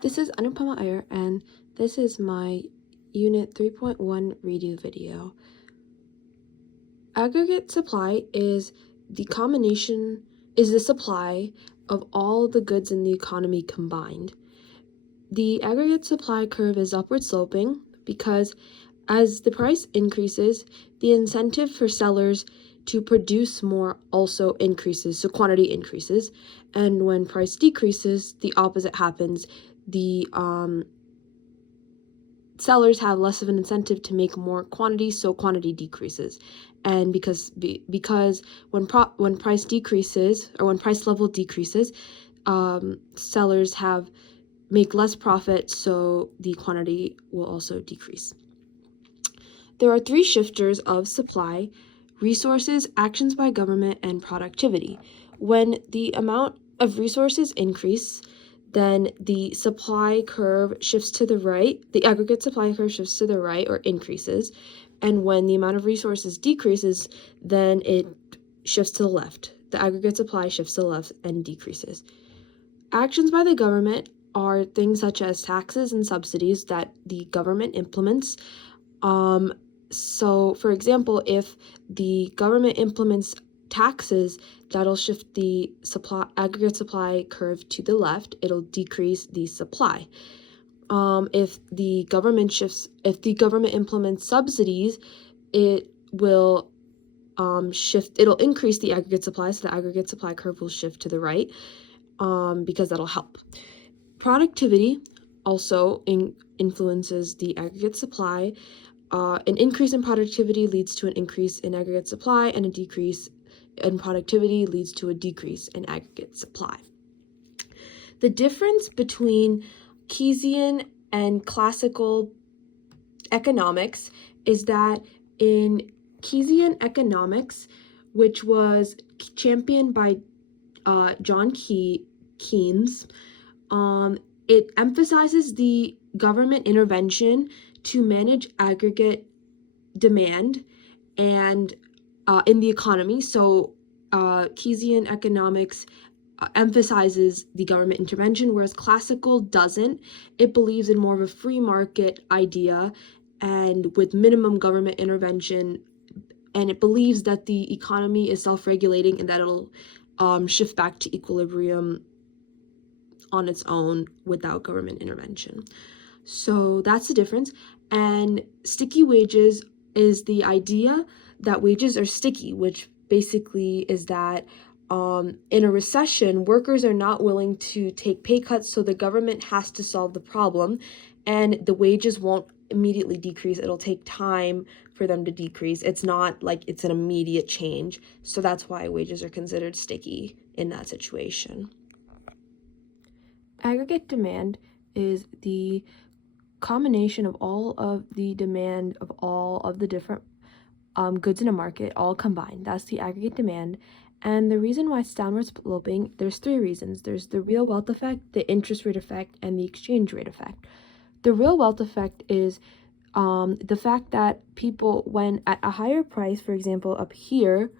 This is Anupama Iyer, and this is my Unit 3.1 redo video. Aggregate supply is the supply of all the goods in the economy combined. The aggregate supply curve is upward sloping because as the price increases, the incentive for sellers to produce more also increases, so quantity increases. And when price decreases, the opposite happens. The sellers have less of an incentive to make more quantity, so quantity decreases. And because when price decreases, or when price level decreases, sellers make less profit, so the quantity will also decrease. There are three shifters of supply: resources, actions by government, and productivity. When the amount of resources increase, then the supply curve shifts to the right, the aggregate supply curve shifts to the right or increases. And when the amount of resources decreases, then it shifts to the left. The aggregate supply shifts to the left and decreases. Actions by the government are things such as taxes and subsidies that the government implements. So, for example, if the government implements taxes, that'll shift the aggregate supply curve to the left. It'll decrease the supply. If the government implements subsidies, it will it'll increase the aggregate supply, so the aggregate supply curve will shift to the right, because that'll help. Productivity also influences the aggregate supply. An increase in productivity leads to an increase in aggregate supply, and a decrease in productivity leads to a decrease in aggregate supply. The difference between Keynesian and classical economics is that in Keynesian economics, which was championed by John Keynes, it emphasizes the government intervention to manage aggregate demand and in the economy. So Keynesian economics emphasizes the government intervention, whereas classical doesn't. It believes in more of a free market idea and with minimum government intervention, and it believes that the economy is self-regulating and that it'll shift back to equilibrium on its own without government intervention. So that's the difference. And sticky wages is the idea that wages are sticky, which basically is that in a recession, workers are not willing to take pay cuts, so the government has to solve the problem, and the wages won't immediately decrease. It'll take time for them to decrease. It's not like it's an immediate change, so that's why wages are considered sticky in that situation. Aggregate demand is the combination of all of the demand of all of the different goods in a market all combined. That's the aggregate demand. And the reason why it's downward sloping, there's three reasons. There's the real wealth effect, the interest rate effect, and the exchange rate effect. The real wealth effect is the fact that people, when at a higher price, for example, up here,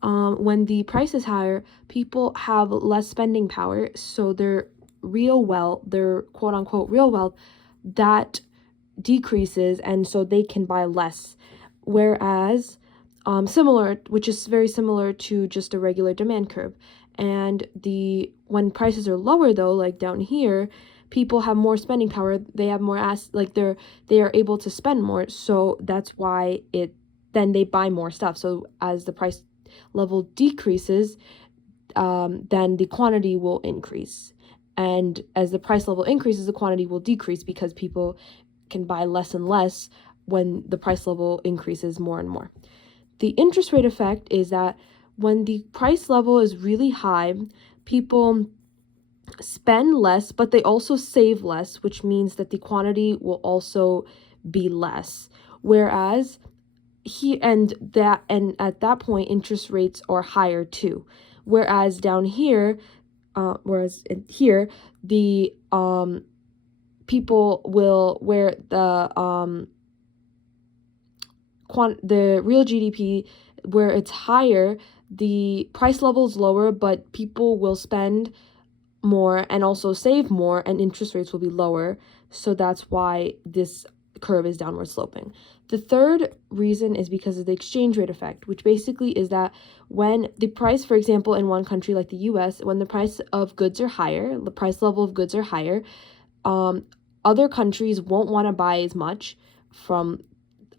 when the price is higher, people have less spending power, so their real wealth, their quote-unquote real wealth, that decreases, and so they can buy less. Whereas which is very similar to just a regular demand curve. And when prices are lower, though, like down here, people have more spending power. They have more they are able to spend more, so that's why then they buy more stuff. So as the price level decreases, then the quantity will increase. And as the price level increases, the quantity will decrease because people can buy less and less when the price level increases more and more. The interest rate effect is that when the price level is really high, people spend less, but they also save less, which means that the quantity will also be less. Whereas at that point, interest rates are higher too. Whereas down here, the people will, where the real GDP, where it's higher, the price level is lower, but people will spend more and also save more, and interest rates will be lower. So that's why this curve is downward sloping. The third reason is because of the exchange rate effect, which basically is that when the price, for example, in one country like the US, when the price of goods are higher, the price level of goods are higher, other countries won't want to buy as much from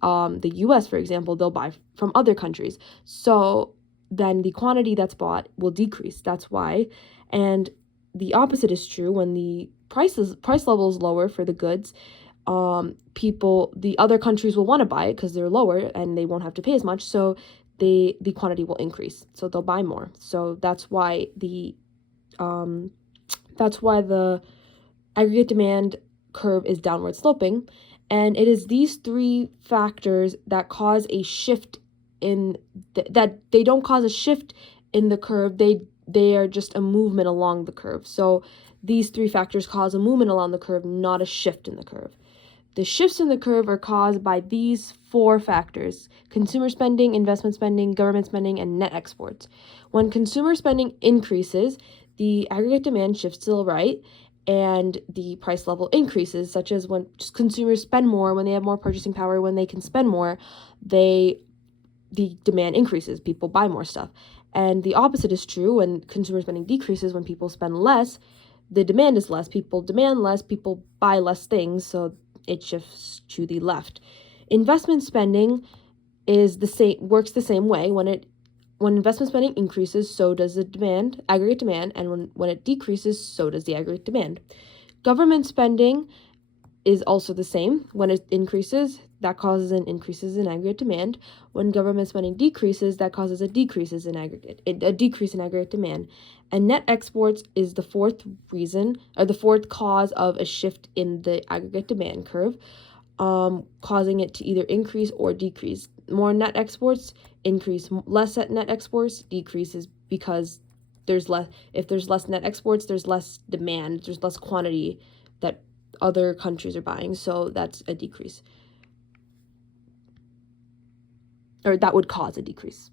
the US, for example. They'll buy from other countries. So then the quantity that's bought will decrease. That's why. And the opposite is true. When the price level is lower for the goods, the other countries will want to buy it because they're lower and they won't have to pay as much. So the quantity will increase. So they'll buy more. So that's why the aggregate demand curve is downward sloping. And it is these three factors that cause a shift that they don't cause a shift in the curve. They are just a movement along the curve. So these three factors cause a movement along the curve, not a shift in the curve. The shifts in the curve are caused by these four factors: consumer spending, investment spending, government spending, and net exports. When consumer spending increases, the aggregate demand shifts to the right, and the price level increases, such as when consumers spend more, when they have more purchasing power, when they can spend more, the demand increases, people buy more stuff. And the opposite is true. When consumer spending decreases, when people spend less, the demand is less, people demand less, people buy less things, so it shifts to the left. Investment spending works the same way. When investment spending increases, so does the aggregate demand, and when it decreases, so does the aggregate demand. Government spending is also the same. When it increases, that causes an increase in aggregate demand. When government spending decreases, that causes a decrease in aggregate demand. And net exports is the fourth cause of a shift in the aggregate demand curve, causing it to either increase or decrease. More net exports increase, less net exports decreases, because if there's less net exports, there's less demand, there's less quantity that other countries are buying, so that's a decrease, or that would cause a decrease.